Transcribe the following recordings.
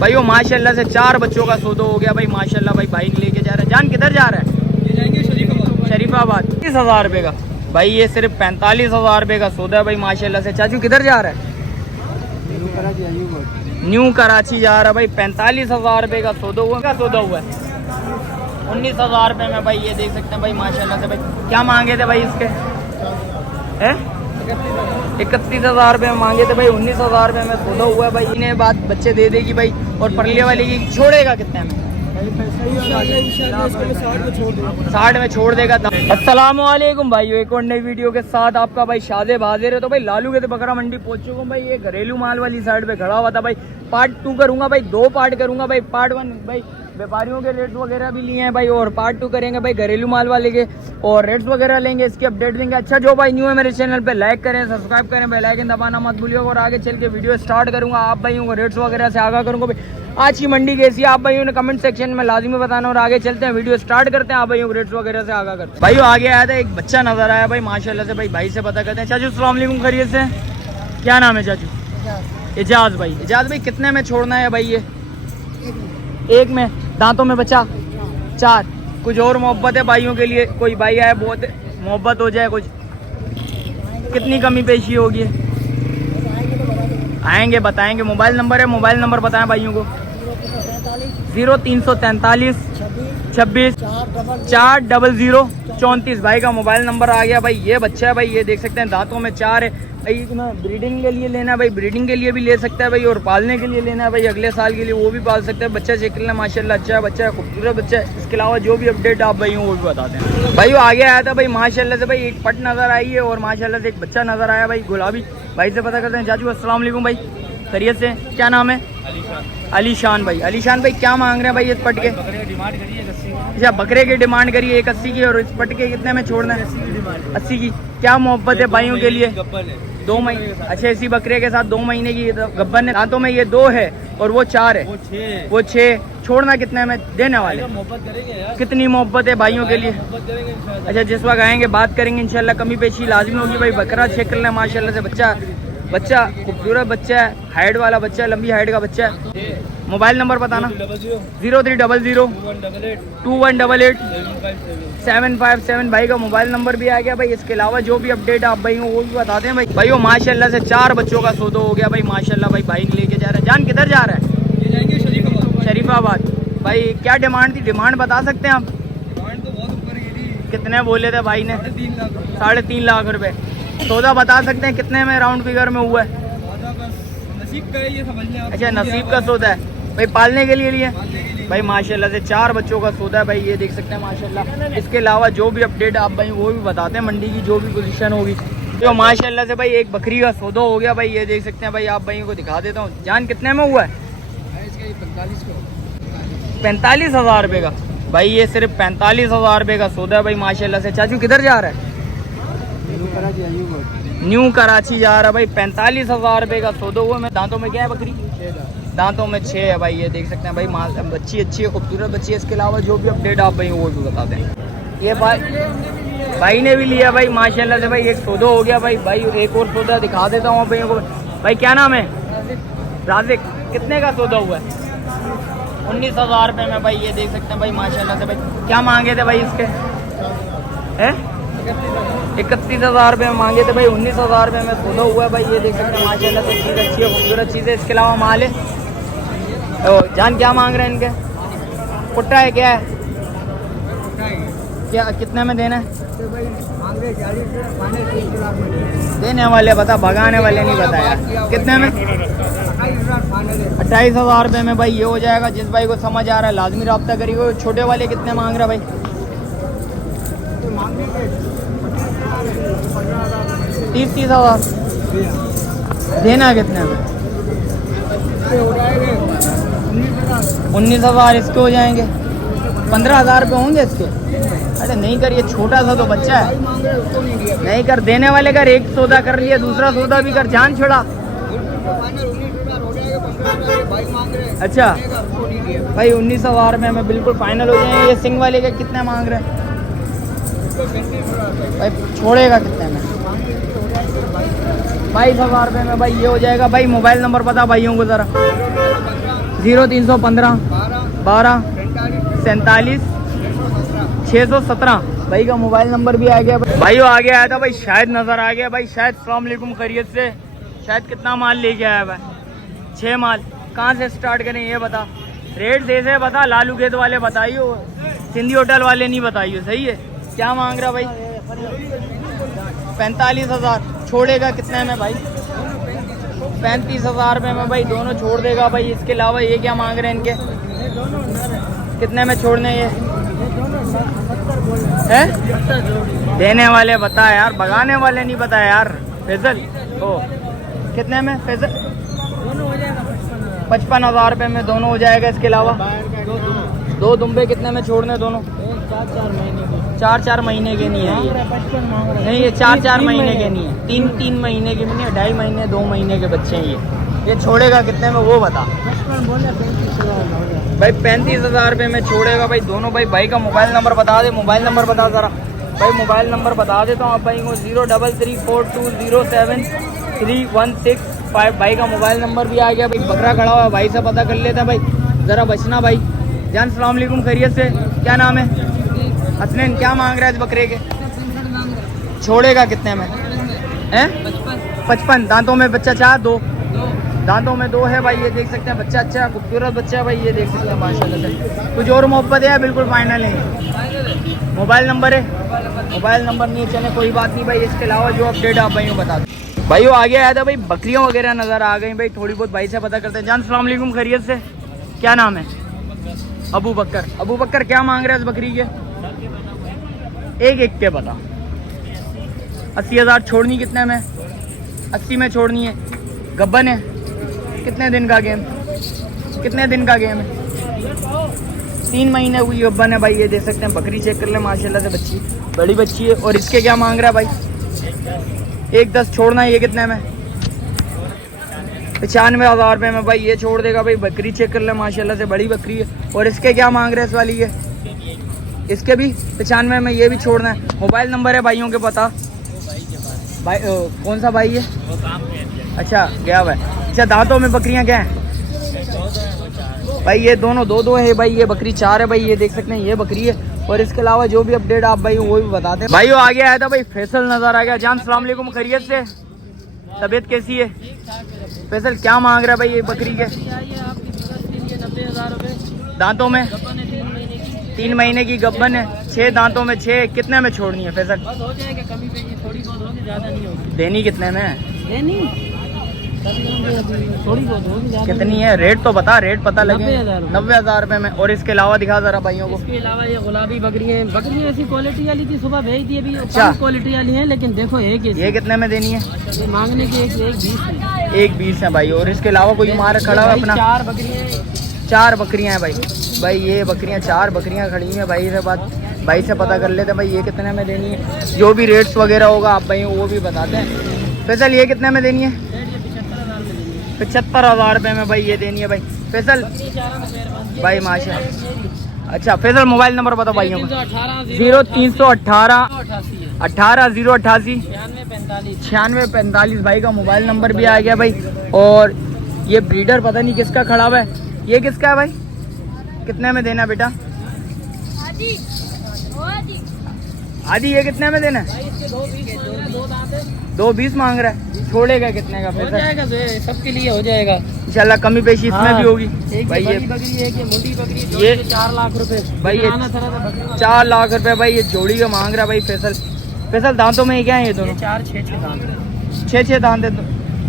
भाई वो माशाल्लाह से 4 बच्चों का सौदा हो गया भाई माशाल्लाह। भाई बाइक लेके जा रहा है। जान किधर जा रहा है? ये जाएंगे शरीफाबाद। 30,000 रुपये का भाई ये सिर्फ 45,000 रुपये का सौदा है भाई माशाल्लाह से। चाचू किधर जा रहा है? न्यू कराची जा रहा है भाई। 45,000 रुपये का सौदा हुआ है। 19,000 रुपये में भाई ये देख सकते हैं भाई माशाल्लाह से। भाई क्या मांगे थे भाई इसके? 31,000 रुपये मांगे थे भाई। 19,000 रुपये में सौदा हुआ है भाई। इन्हें बात बच्चे दे देगी भाई। और परले वाले की छोड़ेगा कितने में? 60 में छोड़ देगा। अस्सलाम वालेकुम भाई, एक और नई वीडियो के साथ आपका भाई शादेब हाजिर है। तो भाई लालू के बकरा मंडी पहुंच चुका हूँ भाई। ये घरेलू माल वाली साइड पे खड़ा हुआ था भाई। पार्ट 2 करूंगा भाई, 2 पार्ट करूंगा भाई। पार्ट 1 भाई व्यापारियों के रेट्स वगैरह भी लिए हैं भाई। और पार्ट 2 करेंगे भाई घरेलू माल वाले के और रेट्स वगैरह लेंगे, इसकी अपडेट देंगे। अच्छा जो भाई न्यू है मेरे चैनल पे लाइक करें, सब्सक्राइब करें, बेल आइकन दबाना मत भूलिएगा। और आगे चल के वीडियो स्टार्ट करूंगा, आप भाइयों को रेट्स वगैरह से आगाह करूंगा भाई। आज की मंडी कैसी है आप भाइयों ने कमेंट सेक्शन में लाजिमी बताना। और आगे चलते हैं, वीडियो स्टार्ट करते हैं, आप भाइयों को रेट्स वगैरह से आगाह करते हैं। भाई आगे आया था एक बच्चा नजर आया भाई माशाल्लाह से। भाई से पता करते हैं। चाचू अस्सलाम वालेकुम, खैरियत से? क्या नाम है चाचू? इजाज भाई। इजाज भाई कितने में छोड़ना है भाई ये? एक में। दांतों में बचा 4। कुछ और मोहब्बत है भाइयों के लिए? कोई भाई आए बहुत मोहब्बत हो जाए, कुछ कितनी कमी पेशी होगी? आएंगे बताएंगे। मोबाइल नंबर है, मोबाइल नंबर बताएं भाइयों को। 0343 26 400 34 भाई का मोबाइल नंबर आ गया भाई। ये बच्चा है भाई, ये देख सकते हैं दांतों में 4 है भाई। ब्रीडिंग के लिए लेना है भाई, ब्रीडिंग के लिए भी ले सकता है भाई। और पालने के लिए लेना है भाई, अगले साल के लिए वो भी पाल सकते हैं। बच्चा चेक करना माशाल्लाह अच्छा है, बच्चा है, खूबसूरत बच्चा है। इसके अलावा जो भी अपडेट आप भाई वो भी बताते हैं भाई। वो आगे आया था भाई माशाल्लाह से। भाई एक पट नजर आई है और माशाल्लाह से एक बच्चा नजर आया भाई गुलाबी। भाई से पता करते हैं। चाचू अस्सलाम वालेकुम भाई, खैरियत से? क्या नाम है? अलीशान भाई। अलीशान भाई क्या मांग रहे हैं भाई इस पट के? अच्छा बकरे की डिमांड करिए 180 की। और इस पट के कितने में छोड़ना है? 80 की। क्या मोहब्बत है भाइयों के लिए? 2 महीने। अच्छा इसी बकरे के साथ 2 महीने की गब्बर है। दांतों में ये 2 है और वो 4 है। वो 6। छोड़ना कितने में देने वाले? कितनी मोहब्बत है भाइयों के लिए? अच्छा जिस वक्त आएंगे बात करेंगे इंशाल्लाह, कमी पेशी लाजमी होगी भाई। बकरा चेक कर लें माशाल्लाह से। बच्चा खूबसूरत बच्चा है, हाइट वाला बच्चा है, लंबी हाइट का बच्चा है। मोबाइल नंबर बताना। 0300 2188 757 भाई का मोबाइल नंबर भी आ गया भाई। इसके अलावा जो भी अपडेट आप भाई वो भी बताते हैं भाई। भाई वो माशाल्लाह से 4 बच्चों का सौदा हो गया भाई माशाल्लाह। भाई बाइक लेके जा रहा है। जान किधर जा रहा है? ये जाएंगे शरीफाबाद। भाई क्या डिमांड थी? डिमांड बता सकते हैं आप? डिमांड तो बहुत ऊपर की थी। कितने बोले थे भाई ने? 3.5 लाख रुपए। सौदा बता सकते हैं कितने में राउंड फिगर में हुआ है? नसीब का है ये, समझ लें आप। अच्छा नसीब का सौदा है भाई, पालने के लिए लिए भाई माशाल्लाह से। 4 बच्चों का सौदा है भाई, ये देख सकते हैं माशाल्लाह। इसके अलावा जो भी अपडेट आप भाई वो भी बताते हैं, मंडी की जो भी पोजीशन होगी। तो माशाल्लाह से भाई एक बकरी का सौदा हो गया भाई, ये देख सकते हैं भाई। आप भाई को दिखा देता हूँ। जान कितने में हुआ है? 45,000 रुपये का भाई। ये सिर्फ 45,000 रुपये का सौदा है भाई माशाल्लाह से। चाचू किधर जा रहा है? न्यू कराची जा रहा है भाई। 45,000 रुपये का सौदा हुआ। मैं दांतों में क्या है बकरी? दांतों में 6 है भाई, ये देख सकते हैं भाई। माल बच्ची अच्छी है, खूबसूरत बच्ची है। इसके अलावा जो भी अपडेट आप भाई वो भी बताते हैं। ये भाई ने भी लिया भाई माशाल्लाह से। भाई एक सौदा हो गया भाई। भाई एक और सौदा दिखा देता हूँ भाई को। भाई क्या नाम है? राजिक। कितने का सौदा हुआ है? 19,000 रुपये में भाई, ये देख सकते हैं भाई माशाल्लाह से। भाई क्या मांगे थे भाई इसके? 31,000 रुपये मांगे थे भाई। 19,000 रुपये में सौदा हुआ है भाई, ये देख सकते हैं माशाल्लाह से। चीज़ अच्छी है, खूबसूरत चीज़ है। इसके अलावा माल है। जान क्या मांग रहे हैं इनके? पुट्टा है क्या है? क्या कितने में देना है? देने वाले बता, भगाने वाले नहीं बताया। कितने में? 28,000 रुपये में भाई ये हो जाएगा। जिस भाई को समझ आ रहा है लाजमी रब्ता करिएगा। छोटे वाले कितने मांग रहा भाई? 30,000। देना कितने में? 19,000 इसके हो जाएंगे। 15,000 रुपये होंगे इसके। अरे नहीं कर, ये छोटा सा तो बच्चा है। नहीं कर, देने वाले कर। एक सौदा कर लिया, दूसरा सौदा भी कर। जान छोड़ा। अच्छा भाई 19,000 में बिल्कुल फाइनल हो जाएंगे। ये सिंग वाले के कितने मांग रहे हैं भाई? छोड़ेगा कितने में? 22,000 रुपये में भाई ये हो जाएगा। भाई मोबाइल नंबर बता भाइयों को ज़रा। 0315 12 45 47 617 भाई का मोबाइल नंबर भी आ गया भाई। वो आगे आया था भाई, शायद नजर आ गया भाई। शायद अस्सलाम वालेकुम, खैरियत से। शायद कितना माल लेके आया भाई? 6 माल। कहाँ से स्टार्ट करें ये बता, रेट ऐसे बता। लालू गेट वाले बताइयो, सिंधी होटल वाले नहीं बताइयो, सही है। क्या मांग रहा भाई? 45,000। छोड़ेगा कितने में भाई? 35,000 रुपये में भाई दोनों छोड़ देगा भाई। इसके अलावा ये क्या मांग रहे हैं इनके? कितने में छोड़ने ये है? देने वाले बता यार, भगाने वाले नहीं बता यार। फैजल ओ कितने में फैजल? 55,000 रुपये में दोनों हो जाएगा। इसके अलावा 2 दुम्बे कितने में छोड़ने दोनों? 4-4 महीने के नहीं है ये। नहीं ये 4-4 महीने के नहीं है, 3-3 महीने के भी नहीं है, 2.5 महीने 2 महीने के बच्चे हैं ये छोड़ेगा कितने में वो बता भाई? 35,000 रुपये में छोड़ेगा भाई दोनों भाई। भाई का मोबाइल नंबर बता दे, मोबाइल नंबर बता जरा भाई। मोबाइल नंबर बता देता हूँ आप भाई को, 0334207316 भाई का मोबाइल नंबर भी आ गया भाई। बकरा खड़ा हुआ भाई से पता कर लेते हैं भाई, ज़रा बचना भाई। जान सलाम अलैकुम, खैरियत से? क्या नाम है? हसनैन। क्या मांग रहा है इस बकरे के? छोड़ेगा कितने में हैं? 55। दांतों में बच्चा चाह 2 दांतों में 2 है भाई। ये देख सकते हैं बच्चा अच्छा खूबसूरत बच्चा है भाई। ये देख सकते हैं माशाल्लाह से। कुछ और मोहब्बत है? बिल्कुल फाइनल है। मोबाइल नंबर है? मोबाइल नंबर नहीं है, चले कोई बात नहीं भाई। इसके अलावा जो अपडेट आप भाई बता दो भाई। वो आगे आया था भाई, बकरियां वगैरह नजर आ गई भाई। थोड़ी बहुत भाई से पता करते हैं। जान सलाम अलैकुम, खैरियत से? क्या नाम है? अबू बकर। अबू बकर क्या मांग रहे हैं इस बकरी के? एक के बता। 80,000 छोड़नी कितने में? 80 में छोड़नी है। गब्बन है? कितने दिन का गेम? कितने दिन का गेम है? 3 महीने हुई गब्बन है भाई। ये देख सकते हैं बकरी, चेक कर ले माशाल्लाह से, बच्ची बड़ी बच्ची है। और इसके क्या मांग रहा है भाई? 1,10 छोड़ना है। ये कितने में? 95,000 रुपये में भाई ये छोड़ देगा भाई। बकरी चेक कर ले माशाल्लाह से, बड़ी बकरी है। और इसके क्या मांग रहे हैं इस वाली के? इसके भी 95 में ये भी छोड़ना है। मोबाइल नंबर है भाइयों के पता भाई? कौन सा भाई है? अच्छा गया हुआ है। अच्छा दांतों में बकरियां क्या हैं भाई? ये दोनों 2-2 है भाई। ये बकरी 4 है भाई। ये देख सकते हैं ये बकरी है। और इसके अलावा जो भी अपडेट आप भाई वो भी बताते हैं भाई। वो आगे आया था भाई, फैसल नजर आ गया। जान सलाम अलैकुम, खैरियत से? तबीयत कैसी है? फैसल क्या मांग रहा है भाई ये बकरी के? 90,000 रुपये। दांतों में 3 महीने की गब्बन है। 6 दांतों में 6। कितने में छोड़नी है फैसल? बस हो जाएगा, कमी पेशी थोड़ी बहुत होगी, ज़्यादा नहीं होगी। देनी कितने में है? देनी थोड़ी बहुत होगी, ज़्यादा कितनी है? रेट तो बता, रेट पता लगे। 90,000 90,000 रुपये में। और इसके अलावा दिखा जरा भाइयों को। इसके अलावा ये गुलाबी बकरियाँ, बकरियाँ ऐसी क्वालिटी वाली थी, सुबह भेज दी। अभी अच्छा। क्वालिटी वाली है, लेकिन देखो एक ये कितने में देनी है? ये मांगने की एक 20 है। 1,20 है भाई। और इसके अलावा कोई मार खड़ा है अपना? 4 बकरियाँ, 4 बकरियां हैं भाई। भाई ये बकरियां 4 बकरियां खड़ी हैं भाई। से बात भाई से पता कर लेते हैं भाई ये कितने में देनी है। जो भी रेट्स वगैरह होगा आप भाई वो भी बताते हैं। फैसल ये कितने में देनी है? 75,000 रुपये में भाई ये देनी है भाई। फैसल भाई माशा। अच्छा फैसल मोबाइल नंबर बताओ भाइयों को। 0318 18 088 9645 भाई का मोबाइल नंबर भी आ गया भाई। और ये ब्रीडर पता नहीं किसका खड़ा हुआ है। ये किसका है भाई? कितने में देना बेटा? आदि ये कितने में देना है? 2,20 मांग रहा है। छोड़ेगा कितने का? हो जाएगा, सबके लिए हो जाएगा इंशाल्लाह। कमी पेशी इसमें भी होगी भाई। ये बकरी है कि मुंडी बकरी, ये 4 लाख रुपए भाई। ये 4 लाख रुपए भाई ये जोड़ी का मांग रहा है भाई फैसल। फैसल दांतों में क्या है ये दोनों? 4-6 दांत। 6 दांत है तो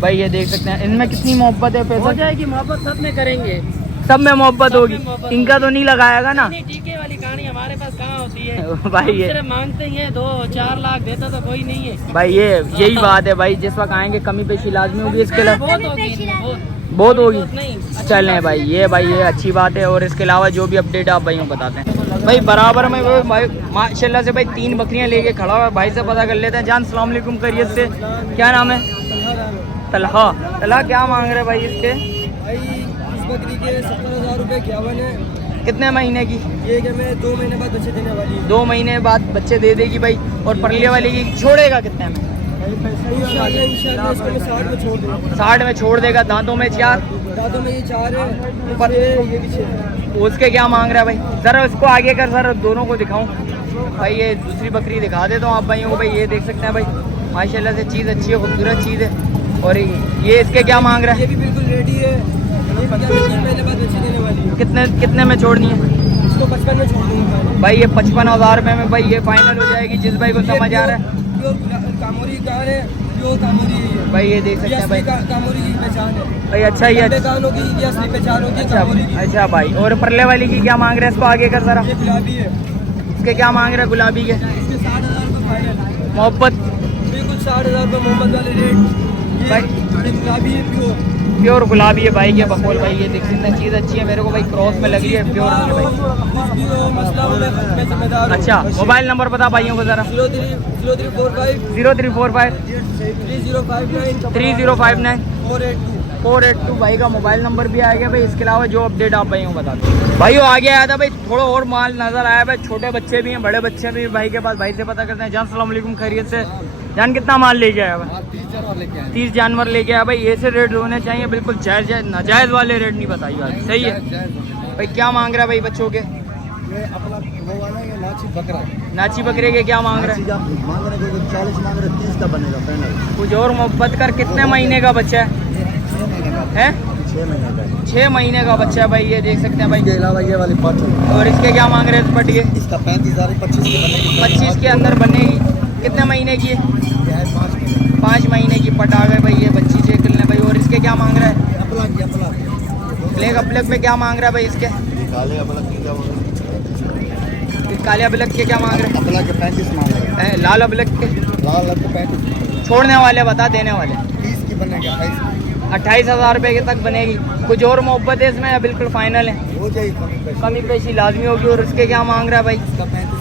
भाई ये देख सकते हैं। इनमें कितनी मोहब्बत है हो फैसल? जाएगी मोहब्बत, सब में करेंगे, सब में मोहब्बत सब में होगी। मोहब्बत इनका तो नहीं लगाएगा ना नहीं, टीके वाली कहानी हमारे पास कहाँ होती है भाई? हम ये सिर्फ मांगते ही हैं 2-4 लाख, देता तो कोई नहीं है भाई ये यही बात है भाई। जिस वक्त आएंगे कमी पेशी लाजमी होगी। इसके अलावा बहुत होगी इनमें, बहुत होगी। नहीं चलें भाई ये अच्छी बात है। और इसके अलावा जो भी अपडेट आप भाइयों बताते हैं भाई। बराबर में वो भाई माशाल्लाह से भाई 3 बकरियां लेके खड़ा हुआ है। भाई से पता कर लेते हैं। जान सलाम अलैकुम, खैरियत से? क्या नाम है? तलहा। तलहा क्या मांग रहे भाई इसके? भाई इस बकरी के 70,000 रुपये 51 है। कितने महीने की? ये कि मैं 2 महीने बाद बच्चे देने वाली है। 2 महीने बाद बच्चे दे देगी भाई। और परले वाले की छोड़ेगा कितने में? इंशाल्लाह इसको मैं 60 में छोड़ दूँगा। 60 में छोड़ देगा। दांतों में 4 दांतों में ये 4 है, पर- ये भी 6 उसके क्या मांग रहा है भाई? जरा उसको आगे कर, सर दोनों को दिखाऊं भाई। ये दूसरी बकरी दिखा देता हूँ आप भाइयों को भाई। ये देख सकते हैं भाई, माशाल्लाह से चीज़ अच्छी है, खूबसूरत चीज़ है। और ये इसके क्या मांग रहा ये है? भी बिल्कुल रेडी है। ये भी क्या 3 महीने बाद बच्ची देने वाली है। कितने में छोड़नी है इसको 55 में छोड़ दूंगा भाई? ये 55,000 रुपये में भाई ये फाइनल हो जाएगी, जिस भाई को समझ आ रहा है कामोरी कान है, प्योर कामोरी है भाई। ये देख सकते हैं भाई, कामोरी की पहचान है भाई अच्छा ही है। लंबे कानों की ये असली पहचान होती है कामोरी की। अच्छा भाई, और परले वाली की क्या मांग रहे हैं? इसको आगे कर जरा। ये गुलाबी है, इसके क्या मांग रहे हैं गुलाबी के? इसके 60,000 रुपये फाइनल। मोहब्बत बिल्कुल 60,000 रुपये मोहम्मद वाले रेट। भाई ये गुलाबी है, प्योर गुलाबी है भाई। ये बकोल भाई, ये देख सकते हैं चीज़ अच्छी है, मेरे को भाई क्रॉस में लग रही है प्योर में भाई। कुछ भी हो मसला हो मैं जिम्मेदार हूँ। अच्छा, मोबाइल नंबर बता भाइयों को जरा। 0345 0345 3059 3059 482। 482 भाई का मोबाइल नंबर भी आ गया भाई। इसके अलावा जो अपडेट आप भाइयों को बता दो भाई। वो आगे आया था भाई, थोड़ा और माल नजर आया भाई। छोटे बच्चे भी हैं, बड़े बच्चे भी भाई के पास। भाई से पता करते हैं। जान सलाम अलैकुम, खैरियत से? जान कितना माल लेके आया भाई? 30 जानवर लेके आया भाई। ऐसे रेट होने चाहिए बिल्कुल जायज, नाजायज वाले रेट नहीं बताइए आज। सही है भाई। क्या मांग रहा है भाई बच्चों के? ये अपना वो वाला ये नाची बकरा है। नाची बकरे के क्या मांग रहे हैं? मांग रहे हैं 40 मांग रहे 30 का बनेगा फाइनल। कुछ और मोहब्बत कर। कितने महीने का बच्चा है? 6 महीने का 6 महीने का बच्चा है भाई। ये देख सकते हैं भाई। इसके अलावा ये वाली 5 और इसके क्या मांग रहे हैं? इस पटिए इसका 35,000 25 की बनेगी। 25 के अंदर बनेगी। कितने महीने की है? 5 महीने की पट आ गए भाई। ये बच्ची चेक कर लें भाई। और इसके क्या मांग रहा है? अपला ब्लैक अबलक में क्या मांग रहा है भाई इसके? काले अपला की क्या मांग इस काले अबलक के क्या मांग रहे अपला के 35 मांग रहे हैं? लाल अबलक के लाल लग के 35 छोड़ने वाले बता, देने वाले 30 की बनेगा 28,000 रुपये के तक बनेगी। कुछ और मोहब्बत है इसमें या बिल्कुल फाइनल है? हो जाएगी कमी पेशी लाजमी होगी। और उसके क्या मांग रहा है भाई? इसका 35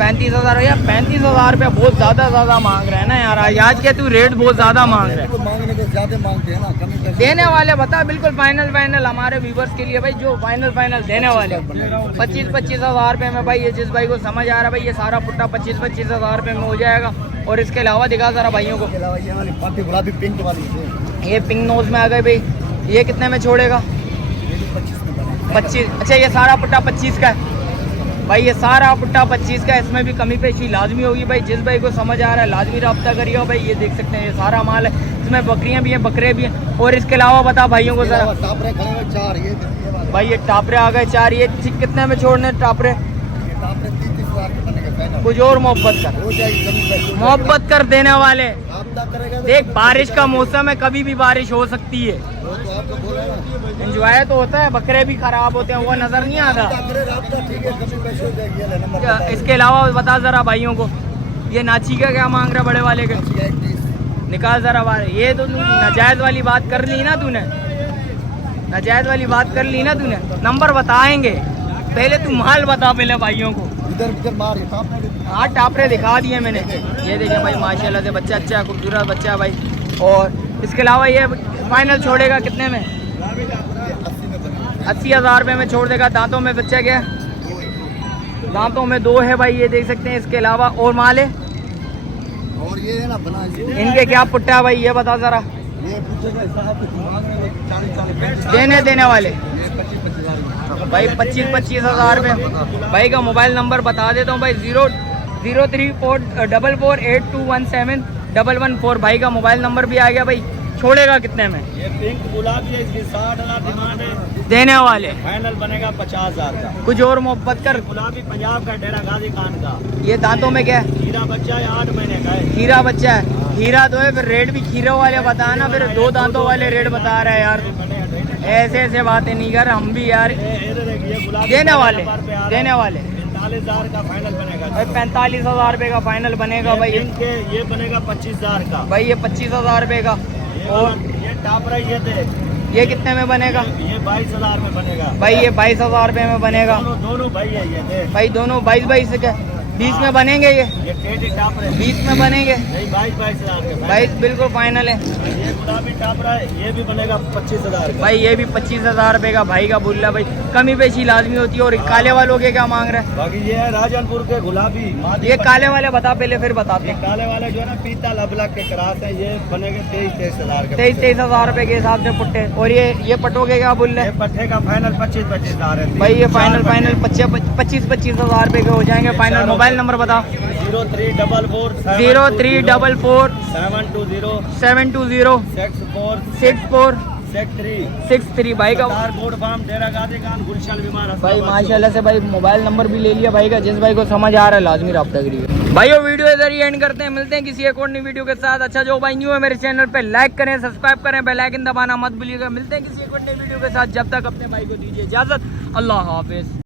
35,000 यार। 35,000 रुपये बहुत ज़्यादा मांग रहा है ना यार। आज के तू रेट बहुत ज़्यादा मांग रहा है। तो मांगने को ज्यादा मांगते हैं ना, कमी कर देने वाले बता बिल्कुल फाइनल हमारे व्यूवर्स के लिए भाई। जो फाइनल देने वाले 25,000 रुपये में भाई। ये जिस भाई को समझ आ रहा है भाई, ये सारा पुट्टा 25,000 रुपये में हो जाएगा। और इसके अलावा दिखा जरा भाइयों को। इसके अलावा ये वाली पार्टी गुलाबी पिंक वाली है, ये पिंक नोज में आ गए भाई। ये कितने में छोड़ेगा? ये भी 25 में बनेगा। 25। अच्छा, ये सारा पुट्टा 25 का है भाई। ये सारा पुट्टा 25 का है। इसमें भी कमी पेशी लाजमी होगी भाई। जिस भाई को समझ आ रहा है लाजमी रब्ता करिए भाई। ये देख सकते हैं ये सारा माल है। इसमें बकरियां भी हैं, बकरे भी हैं। और इसके अलावा बता भाइयों को जरा टापरे खड़े हुए 4 ये वाला। भाई। ये टापरे आ गए 4। ये कितने में छोड़ने टापरे? ये टापरे 30,000 के बनेगा फाइनल। कुछ और मोहब्बत कर, हो जाएगी कमी पेशी। मोहब्बत कर देने वाले। आपदा करेगा तो देख बारिश का मौसम है, कभी भी बारिश हो सकती है। वो तो आपको बोला ना, एंजॉय तो होता है, बकरे भी खराब होते हैं, वो नजर नहीं आता। करे राब्ता ठीक है, कमी पेशी हो जाएगी। ये ले नंबर क्या- बता इसके अलावा बता जरा भाइयों को। ये नाची का क्या मांग रहा है बड़े वाले के? दो। 31 निकाल जरा बाहर। ये तो तू नाजायज वाली बात कर ली ना तूने। नाजायज वाली बात कर ली ना तूने। नंबर बताएंगे, पहले तू माल बता पहले भाइयों को। इधर मार ये टापरे के। हाँ, टापरे दिखा दिए मैंने। ये देखे भाई माशाल्लाह से बच्चा अच्छा है, खूबसूरत बच्चा है भाई। और इसके अलावा ये फाइनल छोड़ेगा कितने में? 80 में बनेगा। 80,000 रुपये में छोड़ देगा। दांतों में बच्चा क्या है? दांतों में 2 है भाई। ये देख सकते हैं। इसके अलावा और माल है? और ये है ना बना इनके क्या पुट्टा है भाई? ये बता जरा। ये पूछेगा साहब कुछ मांग रहे हैं 40 देने वाले ये 25 भाई 25,000 रुपये। भाई का मोबाइल नंबर बता देता हूँ भाई। 03488217114 भाई का मोबाइल नंबर भी आ गया भाई। छोड़ेगा कितने में? ये पिंक गुलाबी है, इसकी 60,000 डिमांड है। देने वाले फाइनल बनेगा 50,000 का। कुछ और मोहब्बत कर। गुलाबी पंजाब का डेरा गाजी खान का। ये दांतों में क्या है? हीरा बच्चा है, 8 महीने का है। खीरा बच्चा है। खीरा तो है, फिर रेट भी खीरों वाले बता ना। फिर 2 दांतों वाले रेट बता रहा है यार। ऐसे बातें नहीं कर, हम भी यार। ये गुलाबी देने वाले 45,000 का फाइनल बनेगा भाई। 45,000 रुपये का फाइनल बनेगा भाई। ये बनेगा 25,000 का भाई ये 25,000 रुपये का। और ये टापरा ये दे, ये कितने में बनेगा? ये 22,000 में बनेगा भाई ये 22,000 रुपये में बनेगा दोनों भाई है ये दे। भाई। दोनों 22 के 20 में बनेंगे ये? ये टेडी टापर है। 20 में बनेंगे? नहीं 22 हजार के। 22 बिल्कुल फाइनल है। ये गुलाबी टापर है, ये भी बनेगा 25 हजार का। भाई ये भी 25,000 रुपए का भाई का बोल रहा भाई, कमी पेशी लाजमी होती है। और काले वालों के क्या मांग रहे हैं? बाकी ये है राजनपुर के गुलाबी। ये काले वाले बता पहले, फिर बताते ये हैं। काले वाले जो है ना पीता लबलक के क्रास है, ये बनेंगे 23 हजार के। 23,000 रुपए के हिसाब से पुट्टे। और ये पट्टों के क्या बोल रहे ये हैं? पट्टे का फाइनल 25 हजार है भाई ये फाइनल 25,000 रुपए के हो जाएंगे फाइनल। मोबाइल नंबर बताओ। 0344 0344 720 720 64 64 63 63 भाई का। गोड फार्म डेरा गाजी खान गुलशन विमान भाई माशाल्लाह से भाई मोबाइल नंबर भी ले लिया भाई का। जिस भाई को समझ आ रहा है लाजमी रब्ता करिए। भाई वो वीडियो इधर ही एंड करते हैं, मिलते हैं किसी एक और नई वीडियो के साथ। अच्छा जो भाई न्यू है मेरे चैनल पे लाइक करें, सब्सक्राइब करें, बेल आइकन दबाना मत भूलिएगा। मिलते हैं किसी एक और नई वीडियो के साथ, जब तक अपने भाई को दीजिए इजाजत। अल्लाह हाफिज।